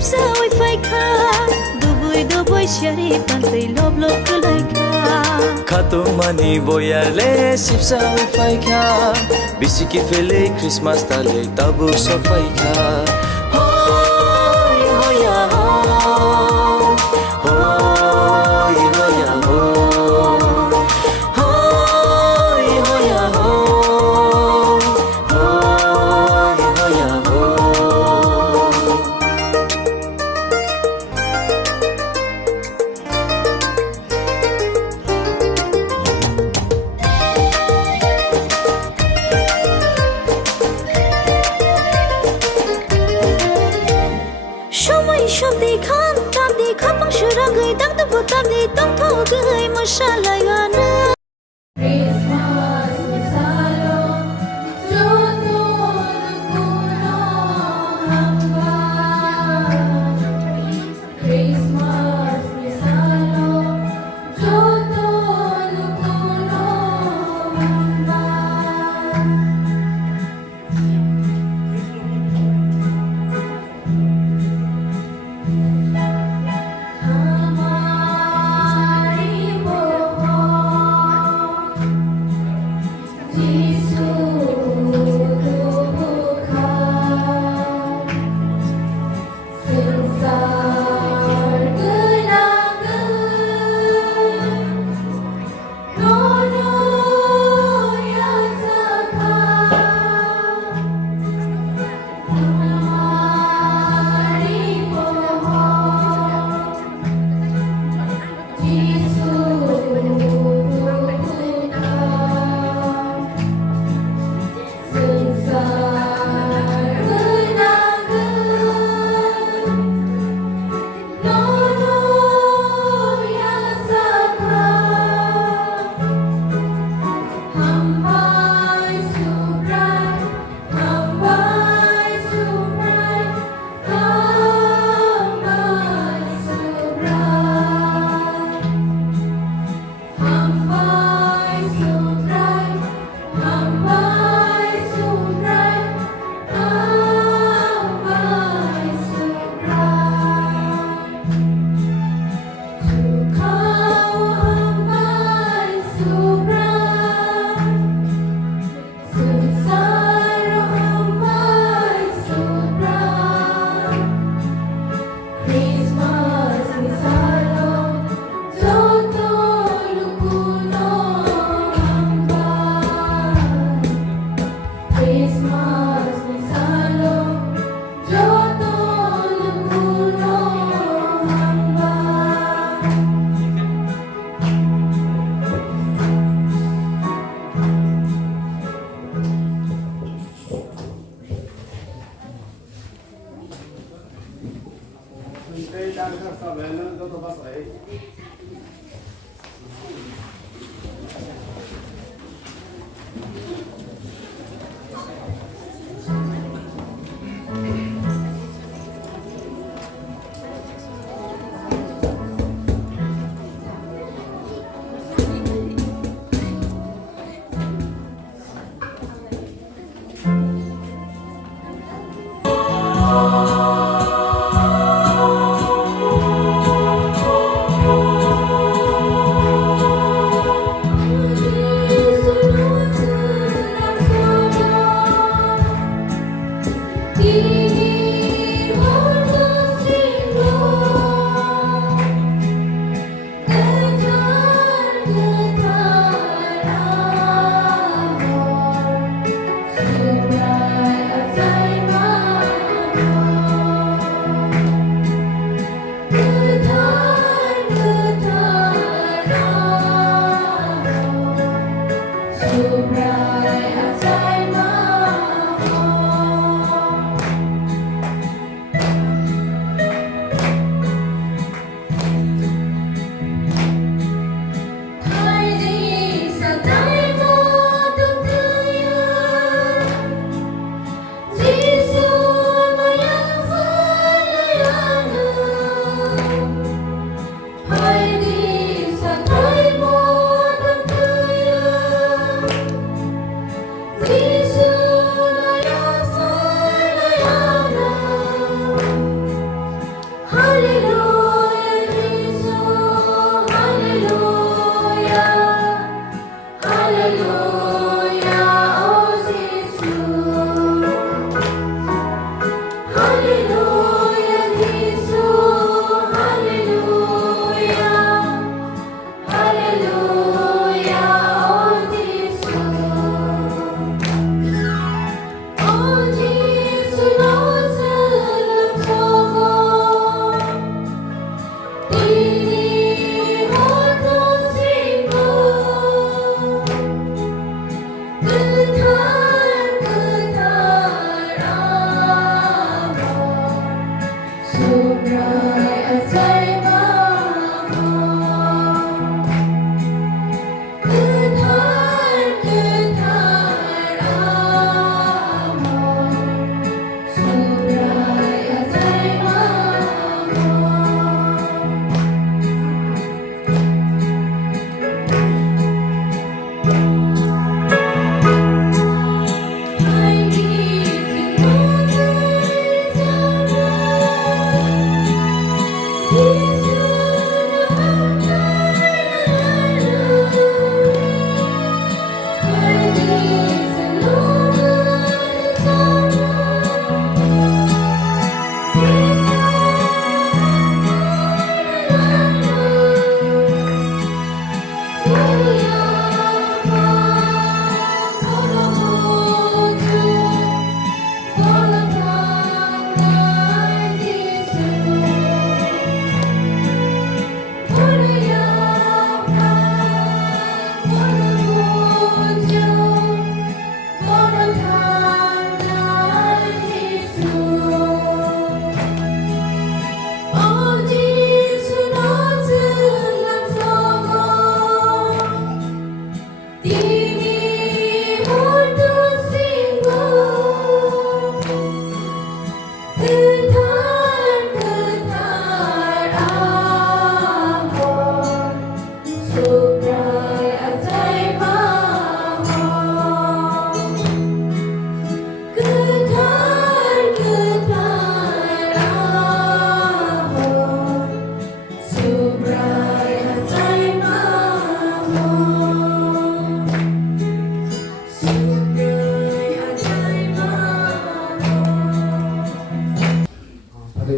Ssba Wi-Fi ka Dubui shari pantay lob kulay ka Khato mani boyarle Ssba Wi-Fi ka Bisiki fele Christmas tale tabu safai ka Hoy hoya ho Hoy hoya ho Hoy hoya ho Hoy hoya ho Shop di kham pang shura gai dang da bu tam di tong tho gai ma sha la ya na Christmas misalo jono kuno hamba Christmas misalo jono kuno hamba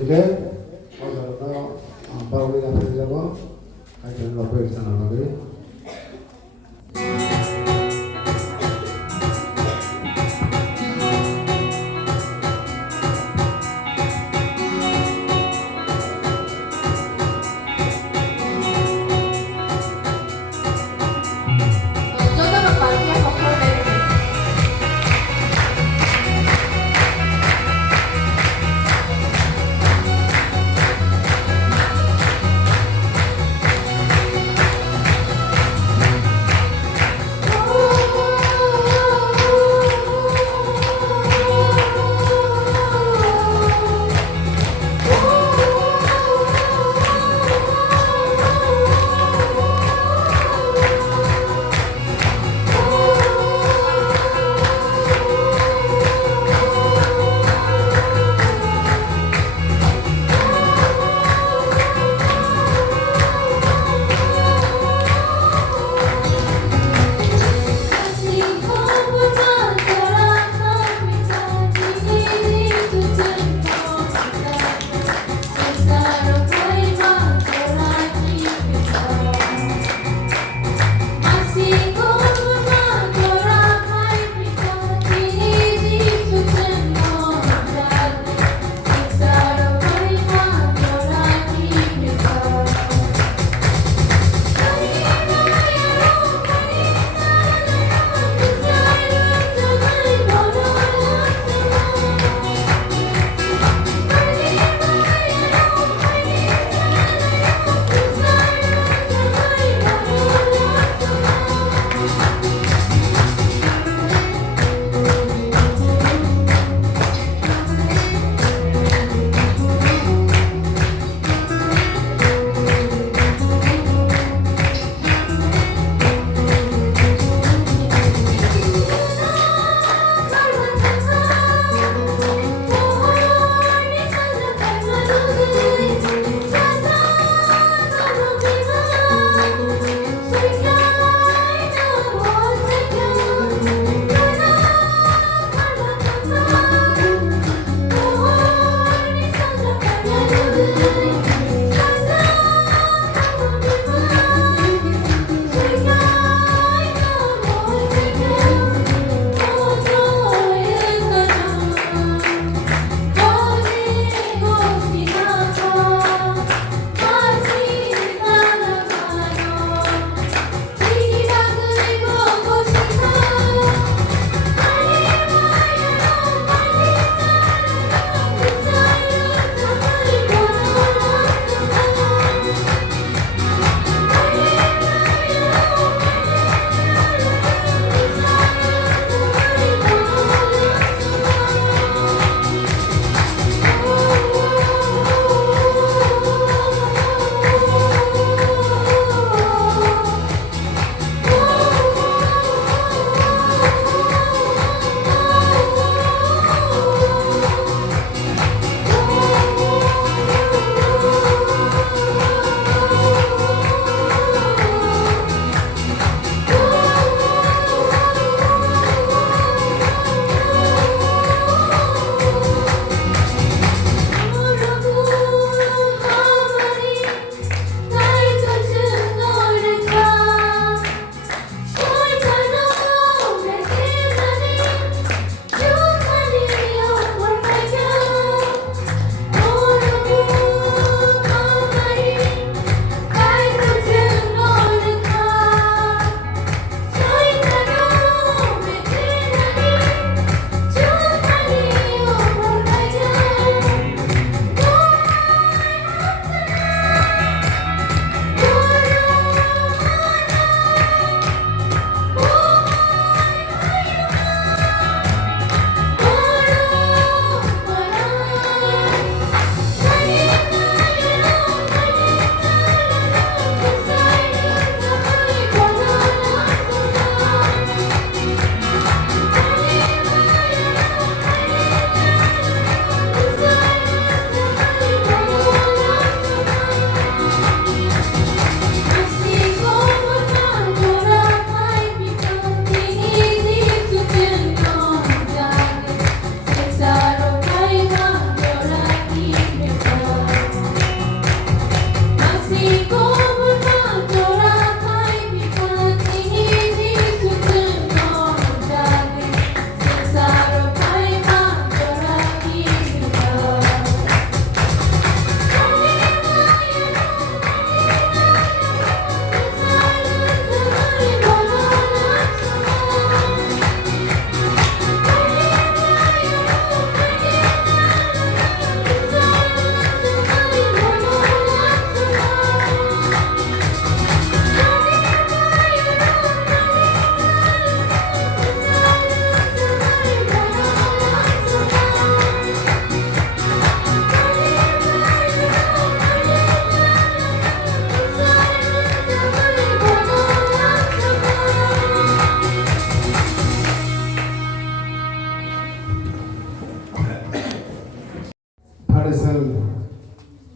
Stage Barkur আপনি যাব item লপেট জানাবে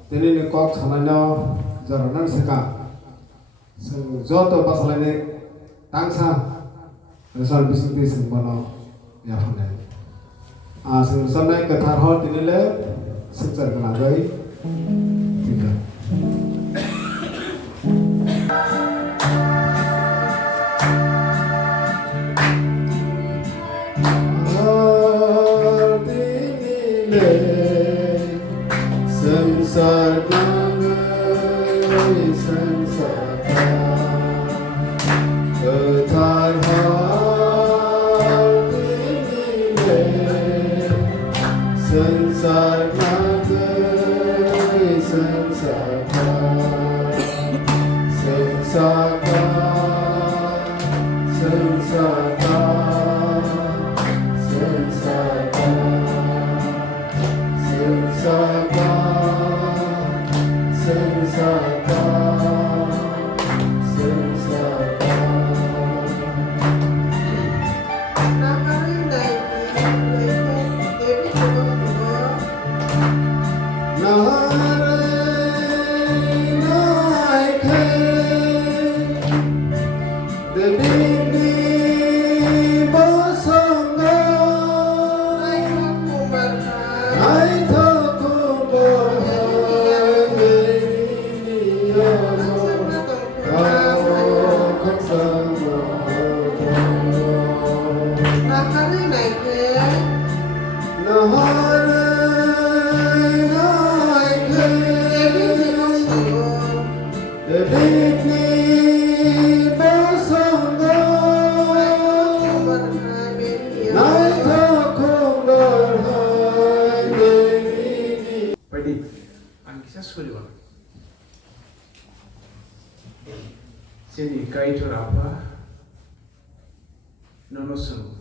Tini ni kok samanya jaranan seka. Joto pasalane tangsa resal bisiti sembano ya phane. Sing samne kathar ho tini le sikchar kana gai. Tika. Sini kaitor apa? Nonosung.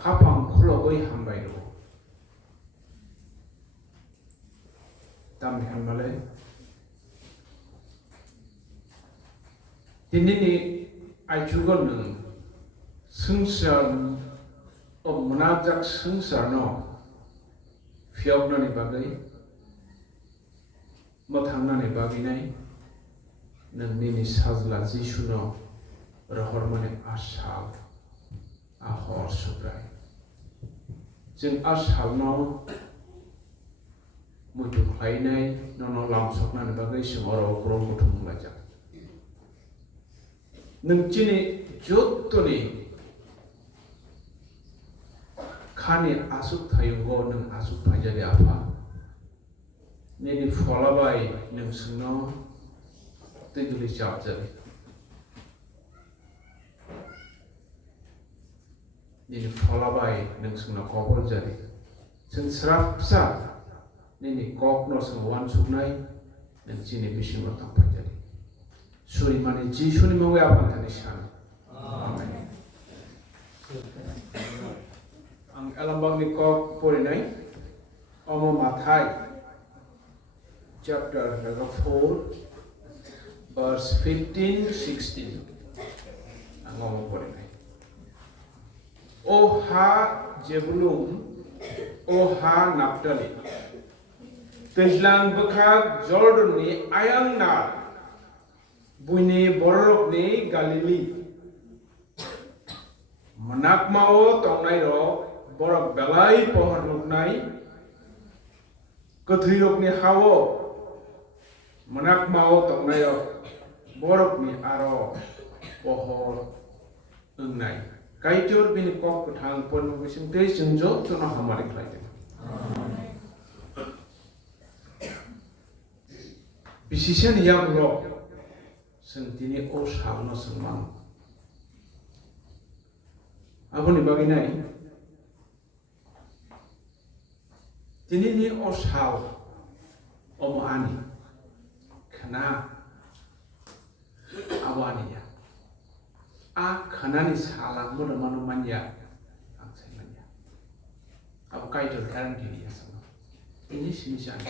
Kapang kulogoi hambai lo. Tam hambale. Tinini ajugon nung sungsar o munajak sungsar no fiog no ni bagai mathang no ni bagai nai. Nini sajla jishuno rahor mane ashal ahor subrai jeng ashal no mutu khlainai nono lamsogma ni bagai singoro krong mutum lajak nung chini jottoni khani asuk thayungo nung asuk phajali apa nini folabai nung suno Tbcu chapter. Ini folabai neng sungna kopol jadi. Seng serapsa nini kopno seng wan suknai neng cini bisi matang jadi. Suri mani ji suri mau apa tadi sana. Amen. Ang alambang ni kop porinai. Omo mathai chapter 4. Verse 15-16 ngomong boleh nih. O ha Jebulun, o ha Naphtali, Tejlang bekag Jordan ni ayang na, bunyi borok ni Galili, menak mau tongnai ro borok belai pohon ruknai, ketuyuk ni hawo, menak mau tongnai ro borok ni aro pohor ungnai kaitor bini kok thang pon bisim te jengjo chono hamari khlai bisisen yang ro sentini o shamno semang aboni baginai tini ni o shaw omo ani khana awaniya a khanani sala moda manu manya angsai manya abu kaitor guarantee ya sama ini simishan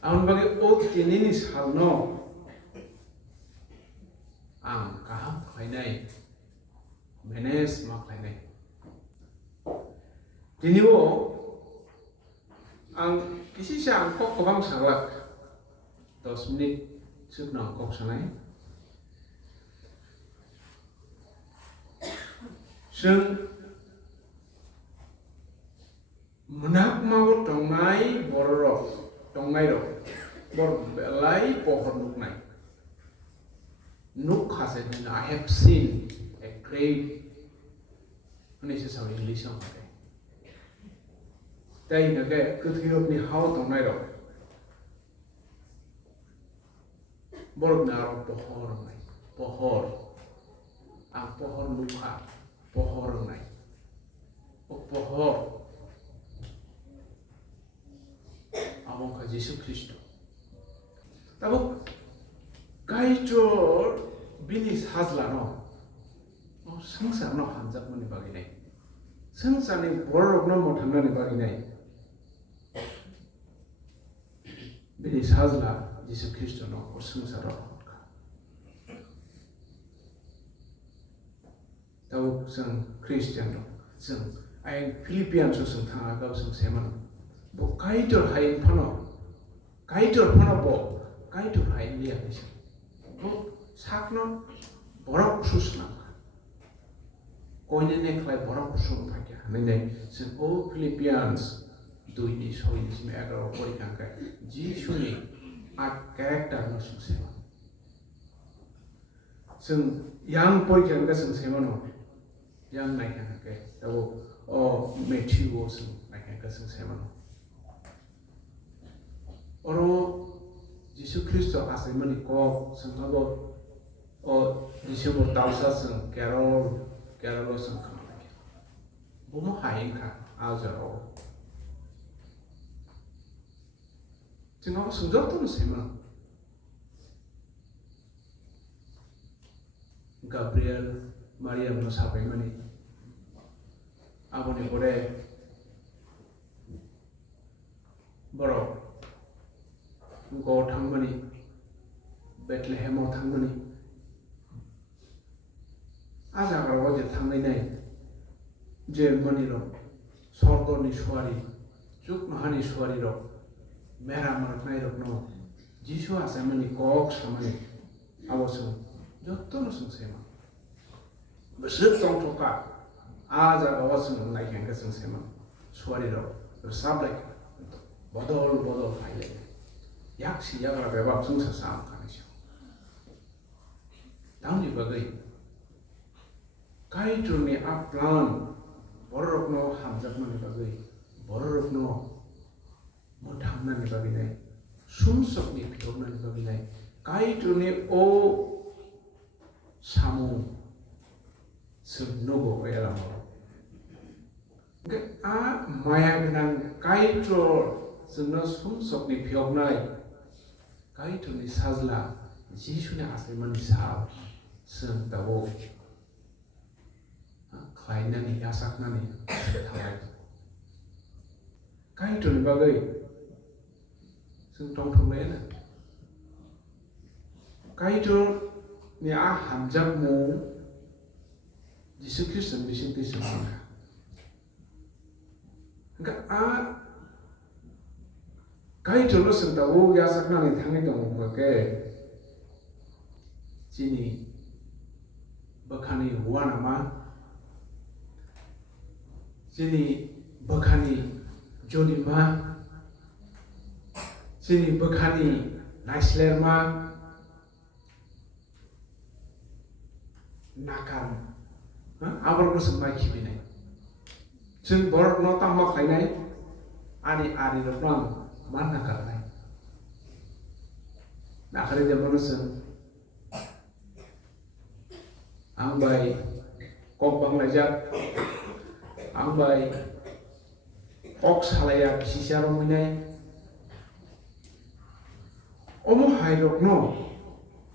aun bagi o tinini salno ang kaham khainai menes ma khainai tiniwo ang kisi siang kok kobang salak 10 minute trước nào cọc sáng ấyซึ่ง Menak mau tongmai borok tongmai ro bor belai pohon nuk nai nuk khase I have seen a great ini sih sao English sama cái đây là cái cứ thiếu ni hao tongmai ro bor naro pohon nai pohon ang pohon nuk kha pohon nai pohon 아몬가 예수 그리스도 따보 가이조 비니 사슬라노 성사노 한작문이 바기네 성사니 보러노 못한다니 바기네 비니 사슬라 예수 그리스도노 성사로 따보 성 크리스티안노 성 아이 필리피안서 성 당하가 성 세만 뭐 가이돌 하인 파노 가이돌 파노 뭐 가이돌 하인 리아니시 뭐 사크노 뭐라고 수스나 कोइने क्लाइ बराबर सुन पाके हमें सिर्फ ओ Philippians दो इनी सोई इसमें अगर वो कोई काम करे जी सुनी आ कैरेक्टर न सुन सेवा सिर्फ yang परिचय का सिर्फ सेवा न yang नाइ क्या के तब वो ओ मैथ्यू वो सिर्फ नाइ क्या का सिर्फ सेवा न और जीसु क्रिस्ट आसे मनी को सिर्फ अब ओ जीसु वो ताउसा सिर्फ Kerala sengkang lagi, bumu hain kan, ajar Jangan sungguh tu nusema. Gabriel, Maria nusapai mani, abone bore, boro, go thang mani, Bethlehem thang mani. आजा करो जे थांनाय नाय जे मनिरो सरगरनि सुवारि जुग महानि सुवारिरो मेरा मारनाय रखनो जिसु आसे मनि कक सामने आवसो जत्तनो संसेमा बसर तंथका आजा आवसो नायखेंगा संसेमा सुवारिरो साबलाय बदल फाइले याक्सी याग्रा बेबाब संसा साम खानिसो दाउनि बागै Kaituni aplan borokno hamjakmani bagai borokno modhamnani bagai nai sumsokni phiyoknani bagai nai kaituni o samu semnogo elamo ke a maya gnang kaitro semno sumsokni phiyoknai kaituni sajla jisune asemani sa sem tabo Kainani yasaknani thawai kaituni bagai sing tong thongle na kaito ni a hamjak mu Jesu Kristus bising tisang ka a kaito lo sing tawo yasaknani thangi dong ke chini bakhani huana ma Sini Bakhani Joni ma, sini Bakhani Naisler ma, Nakam, awal musim mai kibinai. Sing borok no tamak lainai, ari leplang mana kalai. Nakari zaman musim, angbai kok bang lejat. Angbai ok salaya bisisiaro minai omo hairok no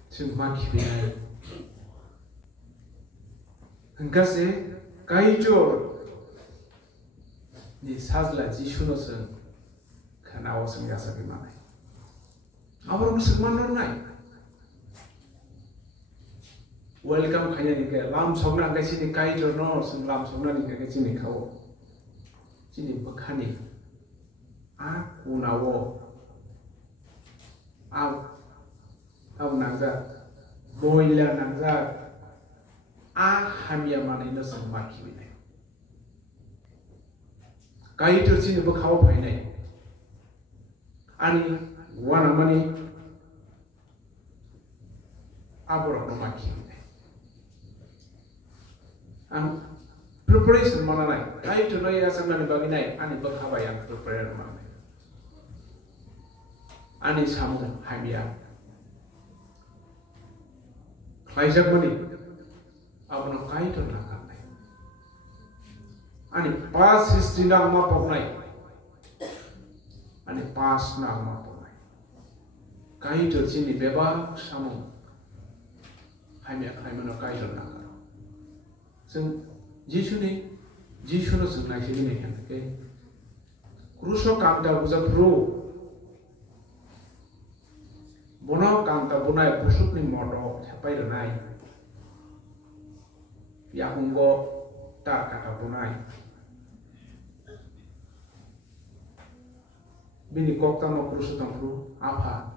sing maki binai hangase kaijor ni sajla jishuno sing khanawo sing yasa bimanai awar musliman nai Welcome kaya ni ke Lamsogma ke sini kaijor no sing Lamsogma ni ke sini kau sini Bakhani aku nawo hau nangza boila nangza a hamia mane no sang maki ne kai to chin bo khaw phai ne ani wana mani abor no maki ne am preparation mana nai kai to no ya sang na bagi nai ani bo khawa yang prepare mana ani samu hamia khlaijak mani abno kai to na kan ani pas history na ma pawnai ani pas na ma pawnai kai to chini beba samu hamia khaimano kai to na kan sing jishu no sing nai chini ne kan ke krusho kamda buja pro bono kamta bunai busuk ni modo chapai renai ya ungo ta kata bunai bini kok tamo krusu tampru apa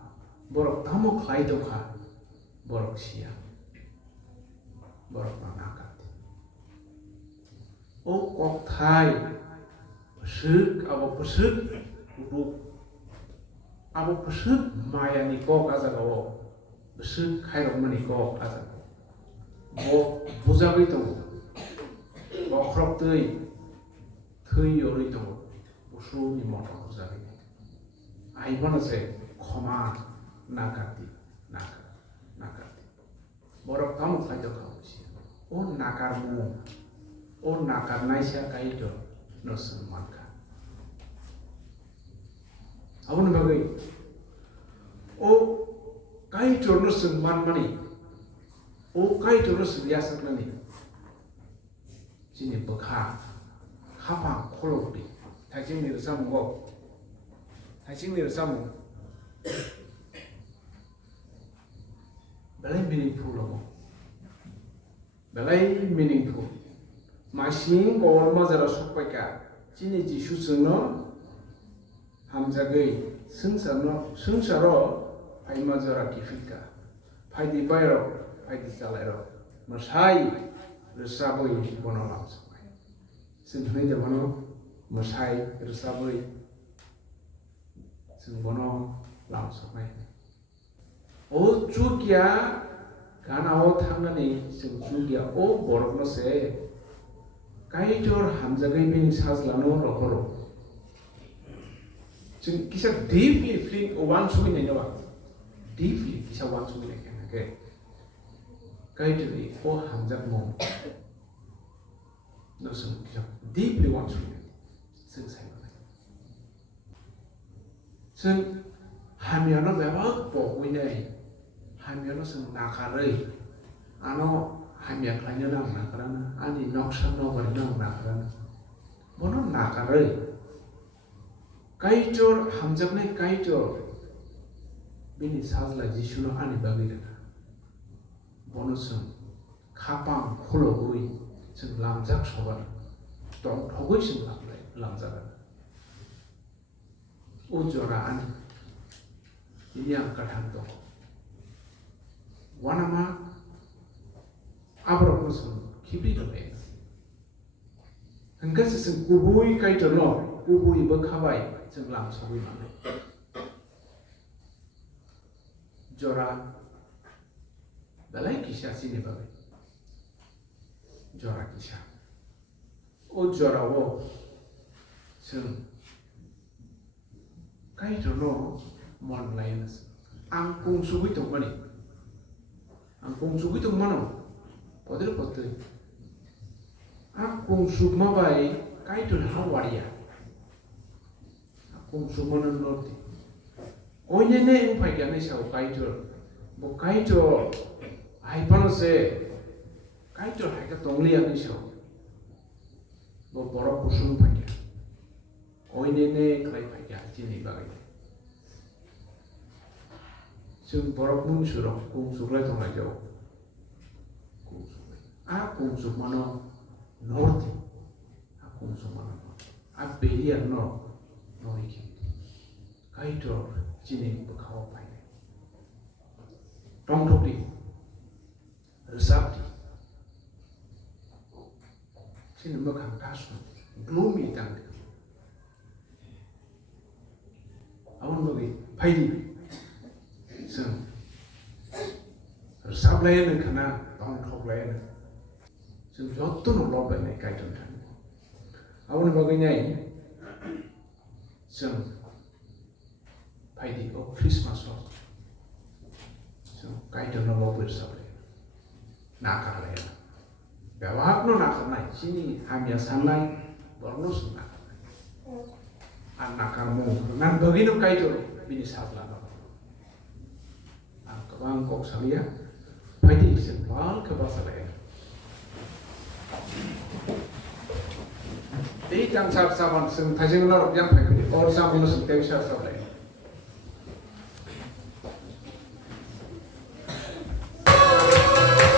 borok tamo klai to kha borok sia borok manakat o kok thai pesuk abo pesuk uduk abo pesuk maya ni kok azagawo pesuk khairok mani kok azagawo bo bujabai dong bo khrok tei thei yori dong usu ni motor bujabai ai bana se khoma nakati borok kamu khajo khausi o nakarmu o nakarnai sia kaido no semanka abun bagai o kaido no seman mani o kai to no sya saknani chini bakha khapa kholopi thaching ni samu balai meaningful masing ko ma jara sokpai ka chini jisu sungno hamjagai sungsaro aima jara kifika phaidi bayro phaidi chalairo masai resaboi bono lamsogma sing hnai de bono masai resaboi sing bono lamsogma o chukia kana o thangani sing chukia o borokno se kaitor hamjagai bini sajlano rokoro sing kisa deeply feeling o one sui ne jawa deeply kisa one sui ne ke kaitri o hamjak mo no sung deeply want to sing sai sung hamiano beba po winai hamiano sung nakarei ano hamia klanya na nakarana ani nokshan no barina nakarana bono nakarei kaitor hamjak nai kaitor bini sajla jisuno ani bagirana bonusung kapang khulogui sing lamjak sobar tong thogui sing lamjak ujora ani ini yang kadang to wanama abrok sing khibi to le hangga sing kubui kai to no kubui ba khabai sing lamsogui mane jora balai kisah sini bagai jora kisah o jora wo sing kai jono mon lain angkung sugi to mani poder angkung sugma bai kai to hawaria angkung sugma no oine ne upai gane sa kai to bo kai to ai pano se kai to hai ka tongli ani so bo boro kusum phaya oine ne klai phaya chini bagai sung boro mun suro kung suklai thongai jo kung suklai kung sumano north kung sumano beria no iki kai to chini bakhaw phaya tongthokdi resapdi sini mokhang tasu gloomy tang awon bagi phaidi sung resaplayan khana tongthoklayan sung jotto no lobe nei kaiton tan awon bagi nyai sung phaidi ko Christmas ho sung kaiton no lobe resaplayan nakarlayan Babc no nakarnai sini hamya sanai borno sung nakarnai an nakarmo nan bagi no kaiton bini sabla no an kabang kok salia phaidi sing bal kabasalaya Di jang sab saban sing thajing lor yang phai or sam no sing te sab sab lai Thank you.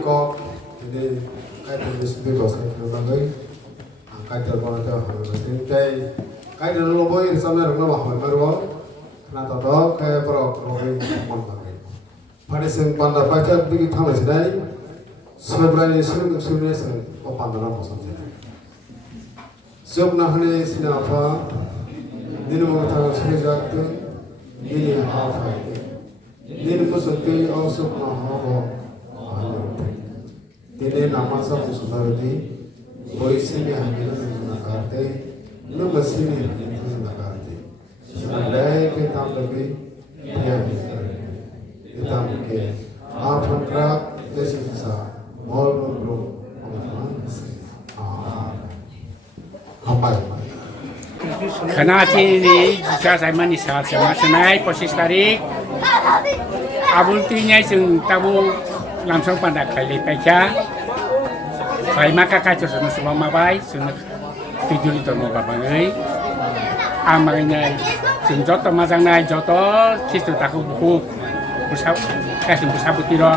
kok ini kayak bisnis dosa terbagai angkat terbang itu harus tintai kayak di luar boy sampai rumah bahwa baru karena tahu kayak pro bagai pada sen panda baca begitu tahu sedai sebenarnya suruh sen panda nama saja sebenarnya siapa ini mau tahu sesuatu ini apa ini pesannya also mau Tene nama sa pusunardi, boisi ni hamila nagakarte, no masini nagakarte. Shalai ke tam lagi, dia tam ke apandra desisa, mall bro, hampai. ขณะที่นี้จะใช้มันอิสระสมัชนัยปศิสตาริกอาบุลตีนี้ซึ่งตาบูลำสงปันดักไข่เลยไปจ้าไข่มากกะจะสนุกสบายมาไว้ซึ่งติดอยู่ที่ตัวมันแบบนี้อามาไงซึ่งจอดต่อมาจากไหนจอดต่อคิดถึงตาคุบุกผู้ชายแค่ถึงผู้ชายบุตรเรา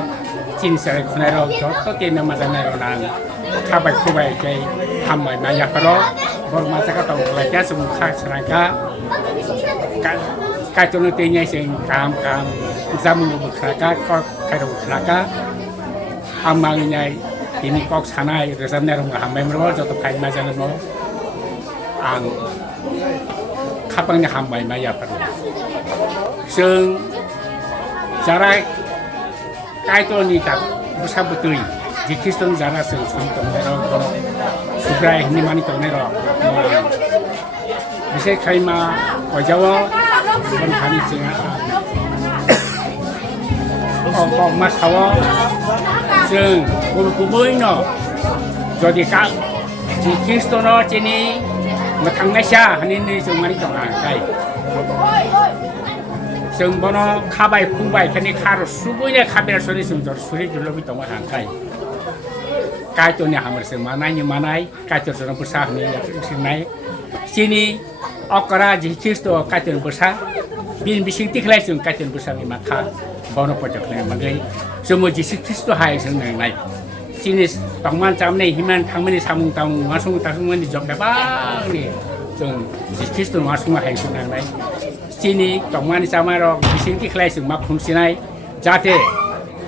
จินเสร็จคนไหนเราจอดต่อเตียนมาจากไหนเรานานข้าไปคุยใจทำใหม่มาอยากพร้อมพอมาจากก็ต้องไปแก้สมุนไพรสลายการจนตีนี้สิ่งการจำนวนบุคลากรก็ใครรู้บุคลากรอามาไงที่นี่ก็ชนะหรือสำเร็จมาทำไม่รู้จะต้องไปมาจากนั้นมั้งอังข้าพเจ้าทำใหม่มาอยากพร้อมซึ่งจะได้การตัวนี้จากบุษบุตรีจิตคิดถึงจาราซึ่งช่วยตรงนี้เราก็สุดท้ายนี่มันตรงนี้เราไม่ใช่ใครมาว่าจะว่าคนทำจริงออกมาเขาซึ่งกูไม่เนาะjadi kak di Kristono sini matang nasa iniซึ่งมันตรงนั้นใช่ซึ่งบนข้าใบคู่ใบแค่นี้ข้ารสุบุยเนี่ยข้าเป็นส่วนที่ซึ่งจะสุริยุโรบิตรงมาทางใครกายตัวเนี่ยหามันซึ่งมาไหนยังมาไหนกายตัวนั้นภาษาเนี่ยซึ่งไหนที่นี่ออกราจิคิสตัวกายตัวภาษาบินบิสิงที่ใครซึ่งกายตัวภาษามีมาข้าบนปัจจุบันมันเลยสมมติจิคิสตัวหายซึ่งไหนที่นี่ต้องมันจำในหิมันทั้งมันในสามุงตามุงมาส่งตาส่งมันในจบได้บ้างนี่ซึ่งจิคิสตัวมาส่งมาให้ซึ่งไหนที่นี่ต้องมันจำมาเราบิสิงที่ใครซึ่งมาคุ้นสิไหนจัดเต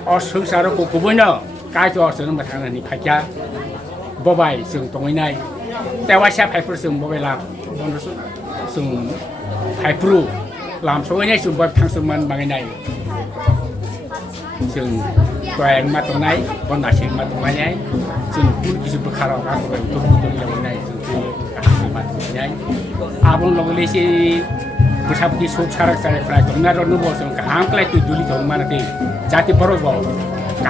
อสุสารกุบุญเนาะกายตัวซึ่งมาทางนั้นนี่พยาบ่ใบซึ่งตรงนี้แต่ว่าชาไผ่พรุซึ่งบ่เวลาซึ่งไผ่พรุลำโซ่เนี่ยซึ่งบ่ทางซึ่งมันบางอย่างซึ่งตัวเองมาตรงไหนบนหน้าชิงมาตรงไหนซึ่งคุณกิจบุคคลเราตัวเองตัวคุณตัวเองไหนซึ่งมาตรงไหนอาบุญลงเลยสิผู้ชายที่สุขสารสารพลายตรงนั้นเราหนุ่มซึ่งข้ามใครตัวดุลิตรงมันที่จัติบรอบ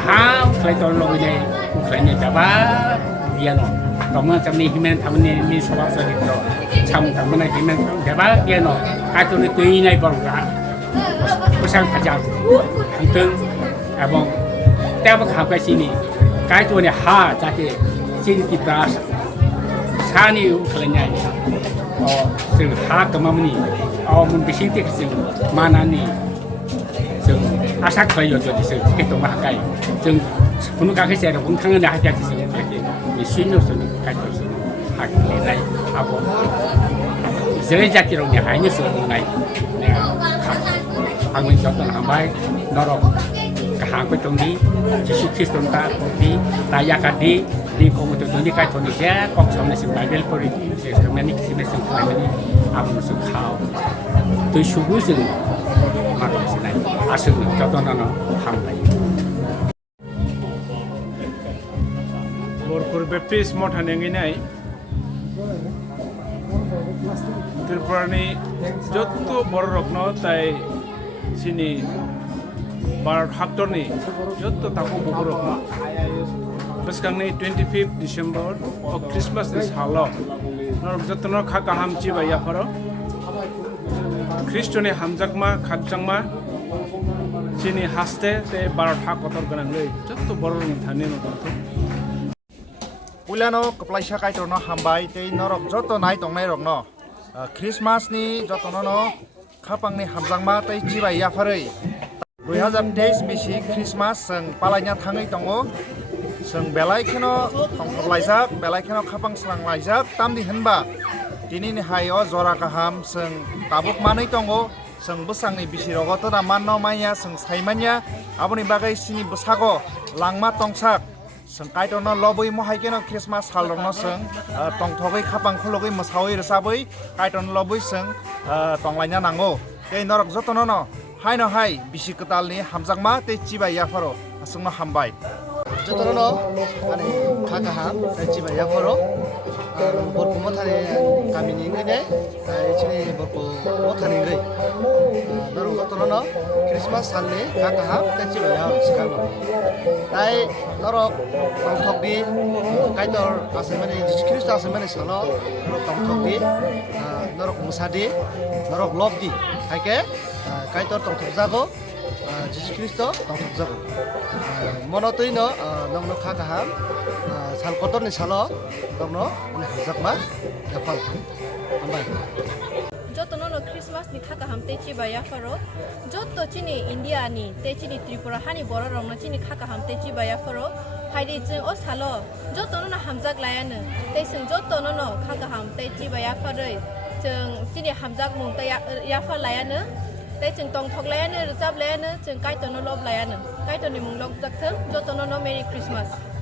ข้ามใครตัวลงเลยใครเนี่ยจะบ้าเดียนตรงนั้นจำนี้ที่มันทำนี่มีสภาพสนิทเราชาวทำมันที่มันจะบ้าเดียนการตัวนี้ตัวนี้ในบริการผู้ชายพระเจ้าถึงบางแต่บางข่าวก็สิ่งนี้การตัวนี้หาจัติสิ่งที่ปราศชานี่ใครเนี่ยซึ่งหากับมันนี่มันเป็นสิ่งที่ซึ่งมานานี่ซึ่งอาศัยใครอยู่ตัวที่ซึ่งที่ตัวมาหาใครซึ่งคุณการให้เสร็จคุณทั้งนั้นให้ใจที่ซึ่งมีสิ่งนู้นซึ่งการตัวซึ่งหาที่ไหนอาบุเสร็จจากที่เราเนี่ยหายนี่ส่วนไหนเนี่ยครับทางวิญญาณต้องทำไว้นรกกระหางไปตรงนี้จะสุขีตรงตาตรงนี้ตายากันดีคงตัวนี้การตัวนี้แค่กองสมในสิ่งใดเป็นผลิตสิ่งนั้นนี่สิ่งในสิ่งใดนี้อาบุสุขาวตัวชูรู้สึกมาตรงสิ่งไหนอาศัยเจ้าตัวนั้นทำไปBarkur baptis motan yang ini Tripurani joto borokno tai sini bar haktor ni joto taku borokno Beskang ni 25 December of Christmas is halo nor joto no khaka hamchi ba ya paro Kristone hamjakma khakjangma sini haste te bar hakotor ganang lei joto borok thani no to Puliano keplaisa kai torno hambai tei norok joto nai tong nai rok no Christmas ni joto no khapang ni hamjangma tei jibai yafarei 2023 bisi Christmas sang palanya thangai tongo जों बेलायखेनो तंथरलायजाक बेलायखेनो खापां स्रांलायजाक तामनि होनबा दिनैनि हायाव जरा गाहाम जों दाबुक मानै दंगो जों बोसांनि बिसिरगत दा माननो माया जों साइमानिया आबनि बागै सिनि बोसागो लांमा तंसाक जों काइटनो लबै महायकेनो क्रिसमास सालरनो जों तंथगै खापां खुलगै मोसावै रोसाबै काइटनो लबै जों तंलायना नांगौ दै नरक जतनो हायनो हाय बिसि कतालनि हामजागमा दै चिबा याफारो जोंनो हामबाय जतनो माने खाकाहा चिबा याफारो बरको मथाने गामिनि गैने इसिनि बरको मथाने गै नरक जतनो क्रिसमास सालनि खाकाहा चिबा याफारो सिगांनो ताई नरक तंथगदि काइटर आसे माने जिसु ख्रिस्ट आसे माने सानो नरक तंथगदि नरक मुसादि नरक लबदि हायके काइटर तंथगजागो जिसु ख्रिस्ट तंथगजागो मनतैनो नंनो खाकाहा साल कतरनि सालो नंनो हामजागमा याफाल हामबाय जतनो क्रिसमास नि खाका हमते चिबा याफारो जतो चिनि इंडिया नि ते चिनि त्रिपुरा हानि बर रंनो चिनि खाका हमते चिबा याफारो हाइदि जों ओ सालो जतनो न हामजाग लायानो ते जों जतनो न खाका हमते चिबा याफारै जों चिनि हामजाग मुंते याफा लायानो ते जों तंग थग लायानो रोजाब लायानो जों काइटनो लब लायानो काइटनि मुं लब जाकथों जतनो न मेरि क्रिसमास